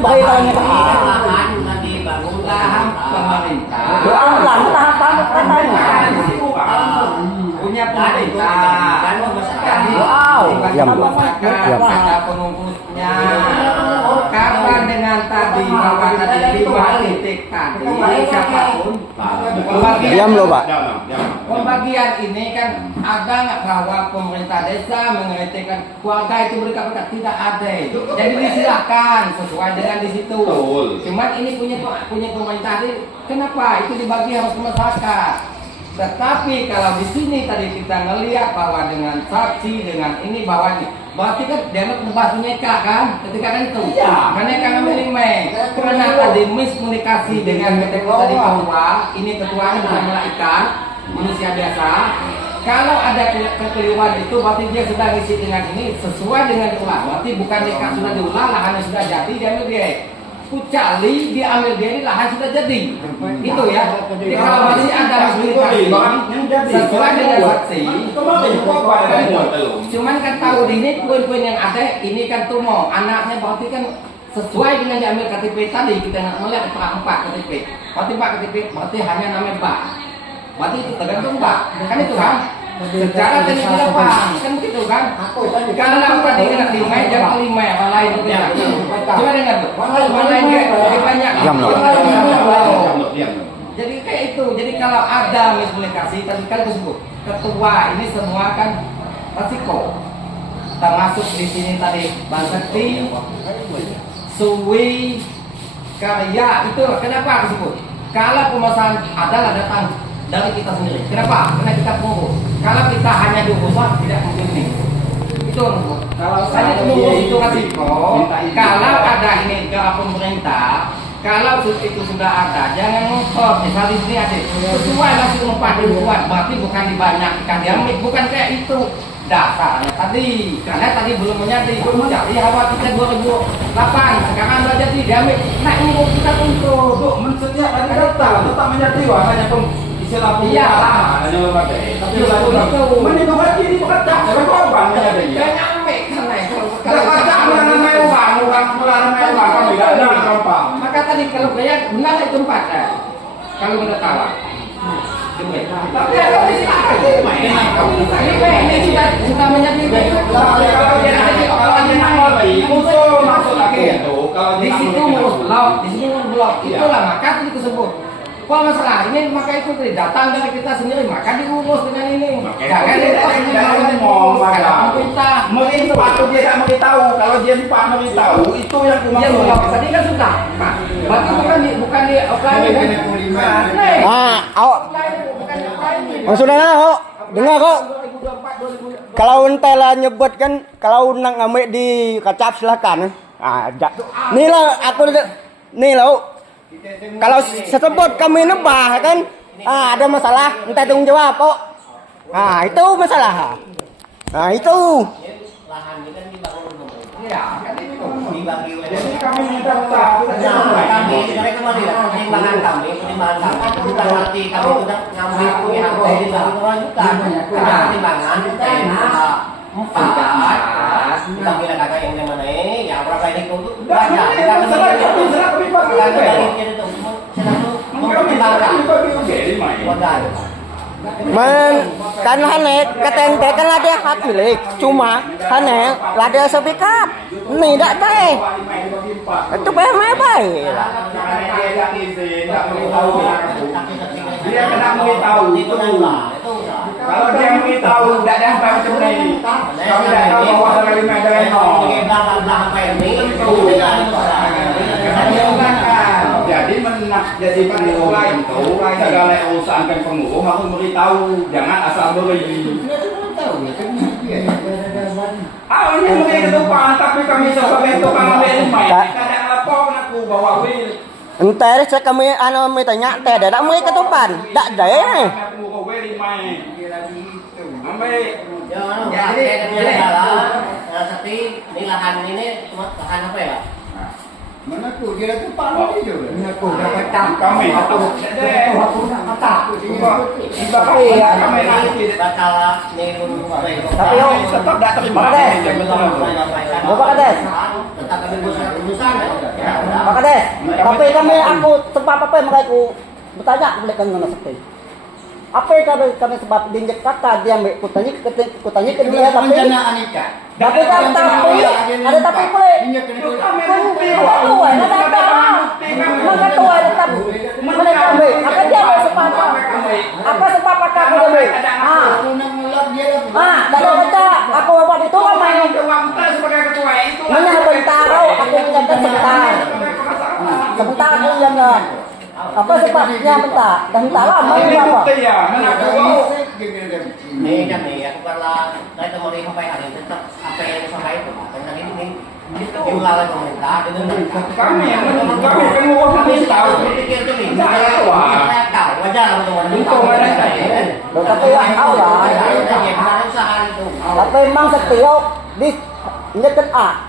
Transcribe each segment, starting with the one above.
Baik kalau nyata. Lahan sudah dibangun lahan pemerintah. Punya pemerintah. Wow. Kata pengurusnya. Kapan dengan tadi bahwa tadi 5 titik tadi siapapun Diam loh, Pak. pembagian ini kan ada nggak bahwa pemerintah desa mengertikan keluarga itu berkat tidak ada. Jadi disilakan sesuai dengan di situ. Cuman ini punya pemerintah ini, kenapa itu dibagi harus ke masyarakat? Tetapi kalau di sini tadi kita ngelihat bahwa dengan saksi dengan ini bahwa ini berarti kan dia membahas mereka kan ketika kan itu mereka ngambil email karena tadi miskomunikasi dengan ketika tadi ketua ini ketuanya bukan melaikan manusia biasa. Kalau ada kekeliruan itu berarti dia sudah ngisi dengan ini sesuai dengan ulah, berarti bukan nikah sudah diulah, lahannya sudah jadi diambil dia. Kecuali diambil dia ini lahan sudah jadi, itu ya. Jadi kalau masih ada miskomunikasi sesuai dengan saksi, cuman kan tahu ini poin-poin yang ada ini kan tuh mau anaknya berarti kan sesuai dengan diambil KTP tadi kita melihat 4 KTP, berarti 4 KTP berarti hanya namanya Pak. Berarti itu tergantung Pak, kan itu kan? Secara teknis apa? Kan begitu kan? Kalau lakukan di kena 5, jangan 5 yang lain itu ya. Coba dengar tuh. Yang lain dia banyak. Jadi kayak itu. Jadi kalau ada miskomunikasi tadi kan disebut ketua ini semua kan resiko. Termasuk di sini tadi Bang Sekti, Suwi, Karya itu kenapa disebut? Kalau pemasangan adalah datang dari kita sendiri. Kenapa? Karena kita pengurus. Kalau kita hanya diurus tidak mungkin ini. Itu kalau saya pengurus itu resiko. Kalau ada ini ke pemerintah, kalau itu sudah ada, jangan ngotot. Misalnya di sini ada sesuai langsung umpan dibuat. Berarti bukan dibanyakkan diambil, bukan kayak itu. Dasarnya tadi, karena tadi belum menjadi. Jadi awal kita 2008, sekarang sudah jadi diambil. Nah ini mau kita untuk maksudnya tadi tetap menjadi warnanya iya lah, hanya memakai. Tapi itu menit haji ini bekerja, saya korban menjadi. Gak nyampe karena itu. Kalau kerja namanya uang, tidak ada gampang. Maka tadi kalau gaya benar itu 4 ya. Kalau udah kalah. Tapi kalau di sini ini sudah menjadi kalau dia nanti kalau dia maksud aku itu kalau di situ ngurus blok, di sini ngurus blok. Itulah maka itu disebut. Kalau masalah ini maka itu datang dari kita sendiri maka diurus dengan ini. Jangan dia ngomong pada pemerintah. Mungkin waktu dia tak memberitahu, kalau dia Pak memberitahu itu yang dia blok tadi kan sudah. Pak. Berarti bukan di offline kan? Bukan di offline. Maksudnya kok dengar kok. Kalau entahlah nyebut kan kalau nak ngambil di kacap silakan. Nih lah aku nih lo. Kalau sebut kami nebah kan ada masalah entah tanggung jawab kok. Itu masalah. Itu Lahan ini kan dibangun iya kan itu dibagi jadi kami minta kami mereka kembali pertimbangan kami bukan arti kami sudah ngambil punya hak dari kelanjutan pertimbangan kita bilang kakak yang mana ya berapa ini itu banyak kita kan hane katente kan ada hak milik cuma hane ada sertifikat nih tak baik itu baik dia kena memberitahu itu kalau dia memberitahu tidak ada apa macam ini kami tidak tahu bahwa ada 5 jadi jadi penilai itu segala urusan kan pengurus harus memberitahu jangan asal beri ini mungkin ke depan tapi kami sebagai tukang ambil kadang lapor aku bahwa entah saya kami anu tanya teh ada tak ke depan tak ada jadi seperti ini lahan ini cuma lahan apa ya Pak? Mana tu dia tu Pak Lodi je. Aku dapat tam Kami aku kata kami nanti bakal ni tapi yo tetap tak terima. Bapak Kades tetap kami urusan Pak Kades, tapi kami aku sebab apa yang mereka bertanya boleh kan nona sakti. Apa yang kami sebab dinjek kata dia ambil kutanya ke dia tapi tapi kan tapi ada tapi boleh. Ketua ada ketua tetap mereka ambil. Apa dia sebab apa sebab apa dia ambil? Dari kata aku bawa itu kan main. Mana bentar aku ingatkan sebentar. Sebentar aku yang apa sebabnya bentar lama ya apa? Nih kan nih aku kalau dari teman ini sampai hari tetap apa yang sampai itu tentang ini itu jumlah pemerintah dengan kami kan mau kami tahu wajar untuk Tapi yang tahu lah. Tapi memang setiap di nyetir A.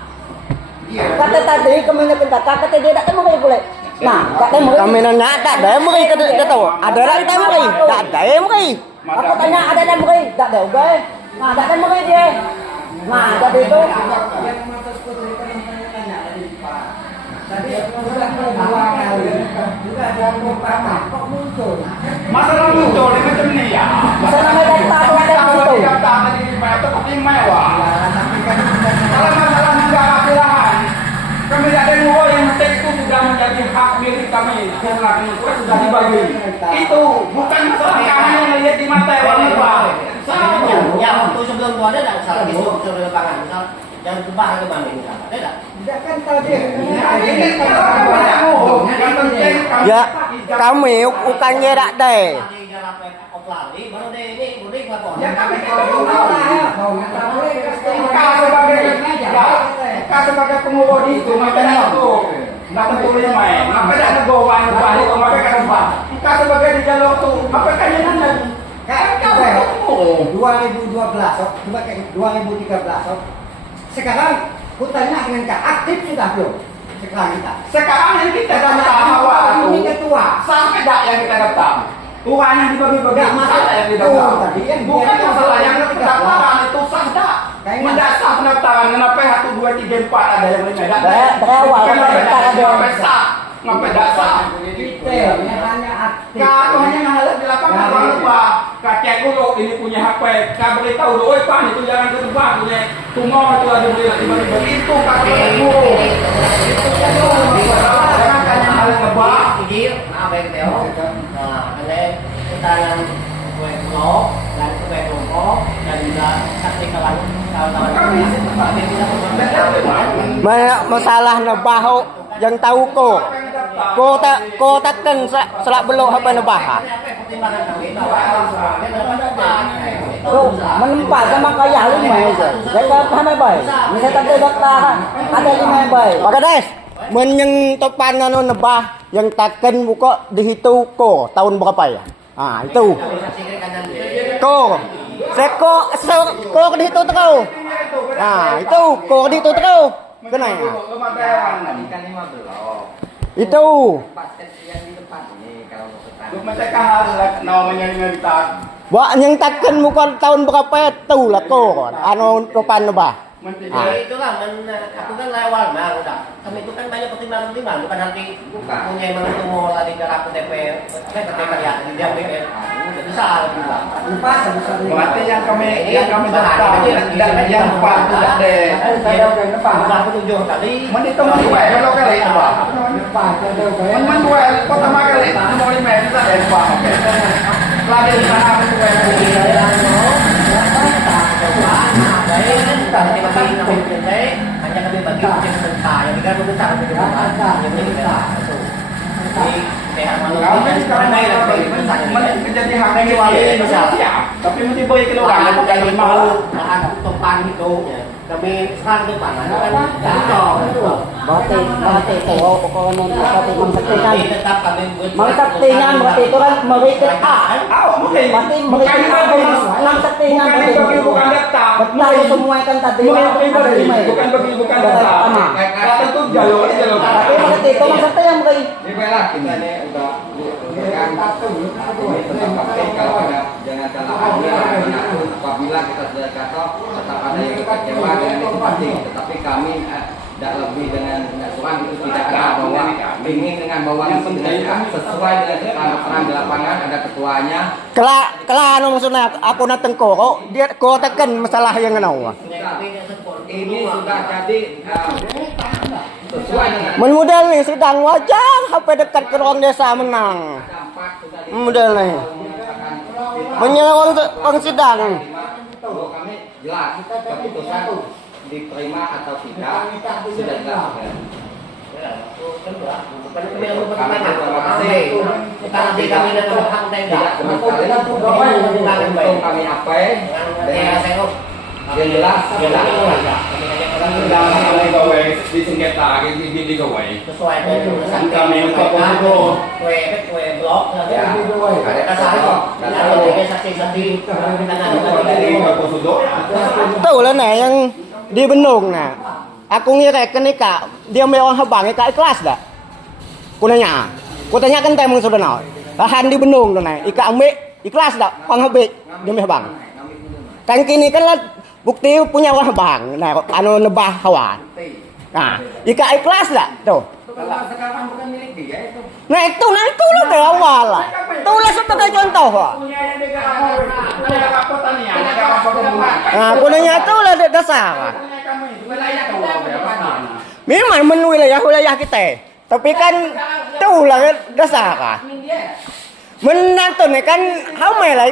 Kata tadi kami nyetir kata dia tak tahu boleh. Nah, kami nanya tak ada meri kata tahu. Ada orang tak meri, tak ada meri. Aku tanya ada yang meri, tak ada oke. Nah, tak ada meri dia. Nah, jadi itu masalah muncul ini macam ni ya. masalah data tu ada di situ. Kalau masalah negara pilihan, kami tidak ada dua yang itu sudah menjadi hak milik kami. Sudah dibagi. Itu bukan masalah kami yang lihat di mata orang luar. Ya, waktu sebelum itu ada tak salah di lapangan misal yang kebah ke mana misal ada tak? Ya, kami bukannya tak ada. Sebagai penguasa itu macam itu, nak tulis main, apa dah negara itu macam kan kita sebagai di jalur tu, apa kan yang mana? 2012, coba kayak 2013. Sekarang hutannya dengan aktif sudah belum? Sekarang yang kita dapat ini ketua. sampai tak yang kita dapat. Tuhan yang dibagi-bagi masalah yang didapat. Bukan masalah yang pendaftaran itu sah tak. Mendasar pendaftaran kenapa 1, 2, 3, 4 ada yang lain tak? Berawal Sampai sah. Ngapa dasar? Detailnya hanya aktif. Kalau hanya ngalah di lapangan orang lupa, kakek dulu ini punya HP, kau beritahu dulu, pan itu jangan ke tempat punya tumor itu ada boleh tiba-tiba itu kakekmu. Itu kan jangan tanya hal ngebak. Jadi, apa yang tahu? Nah, ada kita yang kue pulau dan kue kelompok dan juga saksi kawan-kawan Banyak masalah nebahu yang tahu ko takkan selak belok apa nebah. Menempat sama kaya 5 aja. Jadi apa baik? Misal tak ada dokter ada 5 baik. Maka des, men yang topan anu nebah yang takkan buka dihitung ko tahun berapa ya? Ah itu. Ko. Ko dihitung terus. Nah, itu ko dihitung terus. Kena ya? Itu. Macam hal namanya kita. Wah, yang takkan bukan tahun berapa itu lah ko. Anu topan nebah. Itu kan aku kan lewat mah udah. Kami itu kan banyak pertimbangan bukan nanti punya yang mau lagi ke KTP ya di DPR. Bisa juga. Berarti yang kami daftar yang Pak itu tak ada. Aku tunjuk tadi. Menitung dua kalau kali apa? Men dua pertama kali mau 5 bisa ada Pak. Lagi di sana itu hanya kami bagi peserta yang kita besar yang berbeda itu di menjadi hak kecuali tapi mesti boleh keluar bukan mau lahan topan itu kami sekarang itu panah kan Berarti ko memang tetap kami saktinya berarti itu kan meriket A. mungkin Berarti meriket A memang saktinya berarti bukan daftar betul semua kan tadi bukan daftar tentu jalur tapi berarti itu maksudnya yang beri Baiklah, kita ini udah berikan kalau ada jangan salah apabila kita sudah kata tetap ada yang kecewa dan itu penting, tetapi kami tidak lebih dengan tidak kurang itu tidak ada bahwa ingin dengan bahwa sesuai dengan keterangan di lapangan ada ketuanya. Kela anu maksudnya aku nateng kok dia kok tekan masalah yang kenau. Ini sudah jadi sesuai dengan Model nih sidang wajar HP dekat ke ruang desa menang. Model nih. Menyerang orang sidang. Kami jelas keputusan diterima atau tidak sudah jelas. Kami apa? Yang jelas, di sengketa di gawe. Sesuai dengan kami kue blok ada saksi-saksi Tahu lah nih yang di Bandung nah. Aku ngira kan Ika, dia mau orang Habang Ika ikhlas dah. Ku nanya, ku tanya kan temung sudah naon. Lahan di Bandung tuh nih, Ika ambil ikhlas dah, pang habis dia mau Habang. Kan kini kan lah bukti punya orang Habang, nah anu nebah hawa. Nah, Ika ikhlas dah tuh. kalau sekarang bukan milik dia itu. Nah itu lah dari awal lah. Itulah sebagai contoh lah. Nah, aku nanya itu lah dasar. Memang wilayah kita. Tapi kan itulah dasar. Menantu nih kan hamil lah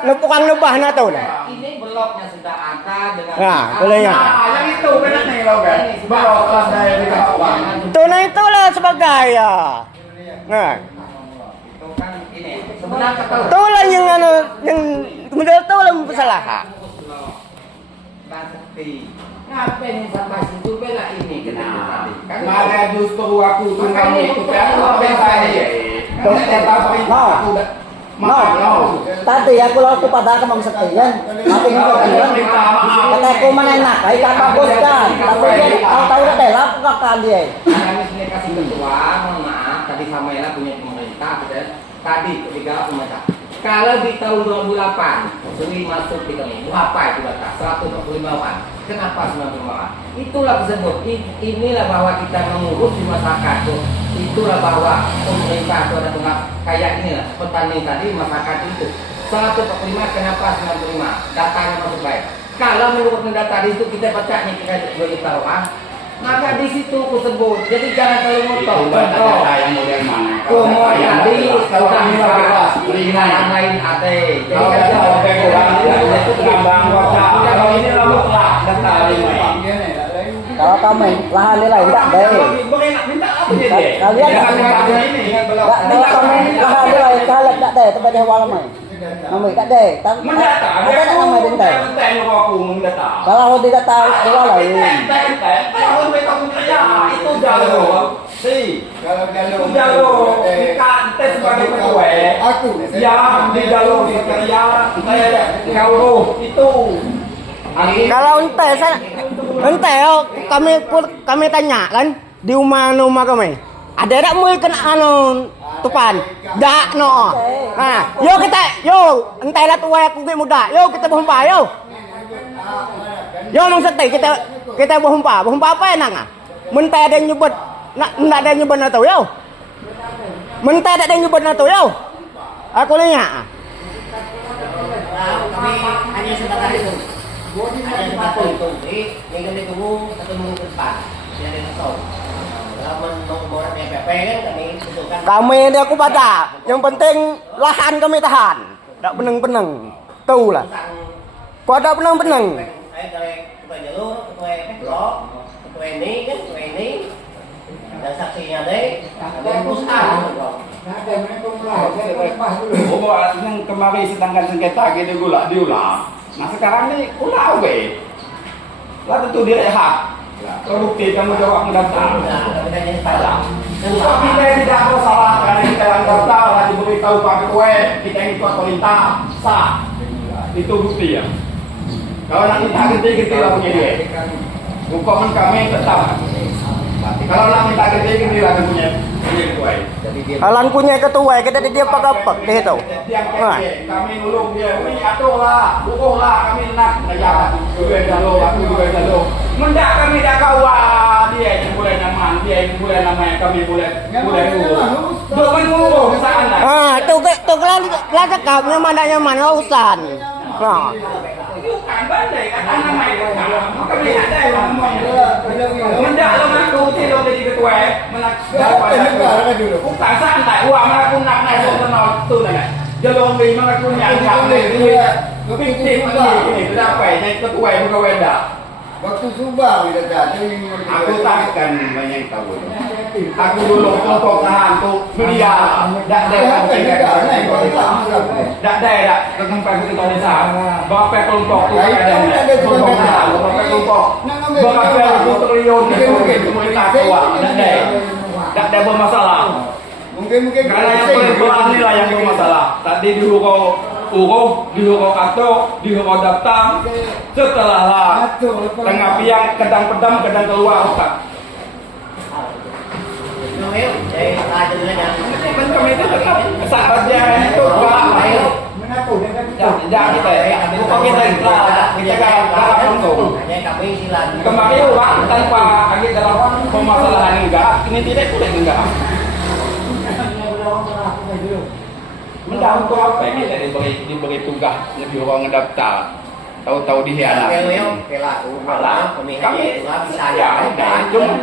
nepukang nebah na tuh lah. Ini bloknya sudah ada dengan Nah, bolehnya. Yang itu benar nih lo kan. Blok kelas dari di Kawan. Itulah sebagai ya. Nah, itu kan ini sebenarnya itulah yang anu yang model itulah kesalahan. Ngapain sampai situ bela ini kenapa tadi? Kan Maka justru aku tuh kamu itu kan apa Tadi aku lalu pada kemang sekian, tapi ini kata aku mana enak, baik kata boskan, tapi dia tahu deh lah kakak dia. Kami sini kasih ketua, mohon maaf tadi Samela punya pemerintah, tadi ketiga pemerintah. Kalau di tahun 2008 Suri masuk di kami, apa itu batas 145-an? Kenapa 95-an? Itulah tersebut. Inilah bahwa kita mengurus di masyarakat tuh. Itulah bahwa pemerintah itu ada tengah kayak inilah petani tadi masyarakat itu 145 kenapa 95? Datanya masuk baik. Kalau menurut data itu kita bacanya kita beri taruhan. Maka di situ aku sebut. Jadi jangan terlalu ngotot. Contoh. yang model mana? Kumur tadi sudah dibahas. Perizinan lain ada. Jadi kan Kalau ini lalu telah data Kalau kami lahan dia lain tak deh. Kalian kalau kami lahan dia lain kalian tak deh, tapi dia wala mai. Kami tak deh, tak ada nama dia deh. Kalau dia tahu dia lain. Itu jalur. Kalau jalur dikantes sebagai ketua. Aku. Yang di jalur sekretariat itu. Kalau ente kami tanya kan di rumah kami. Ada tak mau kena anu tupan? Dak no. Nah, yo ente lah tua aku muda. Yo kita berhumpa yo. Yo nang sete kita berhumpa apa enak ah? Mente ada nyebut nak ada nyebut na tu yo. Mente ada nyebut na tu yo. Aku nanya. kami hanya sebatas itu. Hanya sebatas itu. Jadi minggu ini tunggu 1 minggu ke depan. Tidak ada yang tahu. Kalau mau PPP kan kami tentukan. Kami dia aku pada. Yang penting lahan kami tahan. Tak peneng-peneng. Tahu lah. Kau ada peneng-peneng. Saya dari ketua jalur, ketua blok, ketua ini, dan saksinya deh. Ada perusahaan. Yang kemarin sedangkan sengketa gitu gula diulang. Nah sekarang ini ulah we. Lah tentu dia hak. Terbukti kamu jawab mendaftar. Tapi kita tidak bersalah karena kita yang daftar lah diberitahu Pak Ketua kita ini ketua pemerintah sah. Itu bukti ya. Kalau nanti tak ganti lah punya dia. Hukuman kami tetap. Kalau nanti tak ganti lah punya ketua. Alang punya ketua kita dia pakai deh itu. Nah. Kami nulung dia, wih atuh lah, bukuh lah, kami nak ngajak dua jalo, aku dua jalo. Mendak kami dah kawan dia yang boleh nyaman, dia yang boleh namanya kami boleh dulu. Jangan dulu kesana. Ah, tu lah cakap nyaman urusan. Nah. Bukan bandai kata namanya kami ada yang ngomong. Mendak lo ngaku sih lo jadi ketua, menak bukan santai, uang aku nak naik soal tu nak. Jalong di mana aku nyangka lebih ini berapa ini ketua bukan wenda. Waktu subah kita jadi. Aku takkan banyak tahu. Aku dulu kelompok tahan tu media dak dak sampai ke Indonesia. Bapak kelompok tu ada kelompok tahan, bapak kelompok. Bapak triliun itu pemerintah kuat dak bermasalah. Mungkin Karena yang perubahan inilah yang bermasalah. Tadi dihukum atau dihukum daftar setelah lah tengah piang kedang pedam kedang keluar Ustaz. Kan kami itu tetap sahabatnya itu tidak kita bukan kita dalam langsung. Kemarin orang tanpa kaget dalam permasalahan enggak ini tidak boleh enggak. Mendapat apa kita diberi tugas lebih orang ngedaftar tahu-tahu dihianat. Kami bisa ya, cuma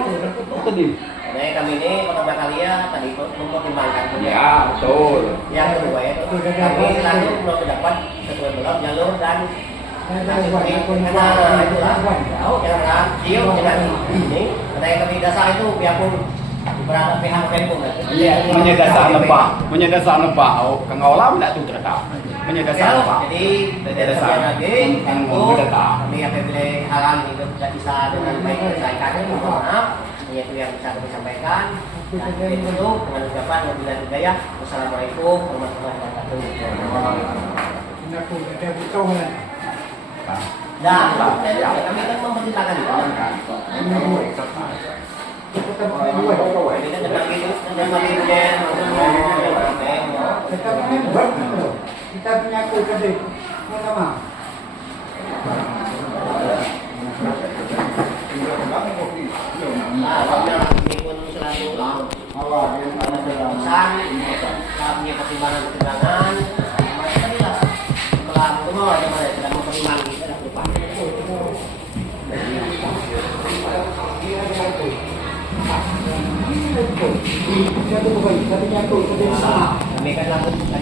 tadi. Kami ini Kota Batalia tadi mempertimbangkan. Ya betul. Yang kedua itu kami selalu mendapat sesuai belum jalur dan karena itulah jangan diam dengan ini karena yang kami dasar itu biarpun berada pihak Menkum Menyedasar nebak. Oh, kang olah tidak tuh ternyata. Menyedasar nebak. Jadi dari lagi itu kami apabila halang itu tidak bisa dengan baik menyelesaikannya mohon maaf. Itu yang bisa kami sampaikan. Dan itu dengan ucapan wabillahi hidayah. Wassalamualaikum warahmatullahi wabarakatuh. Dan kami kan mempertimbangkan itu kan. Kita punya kode. Sama. Punya pertimbangan setelah itu mau tidak mempertimbangkan kita lupa. Kami kan lakukan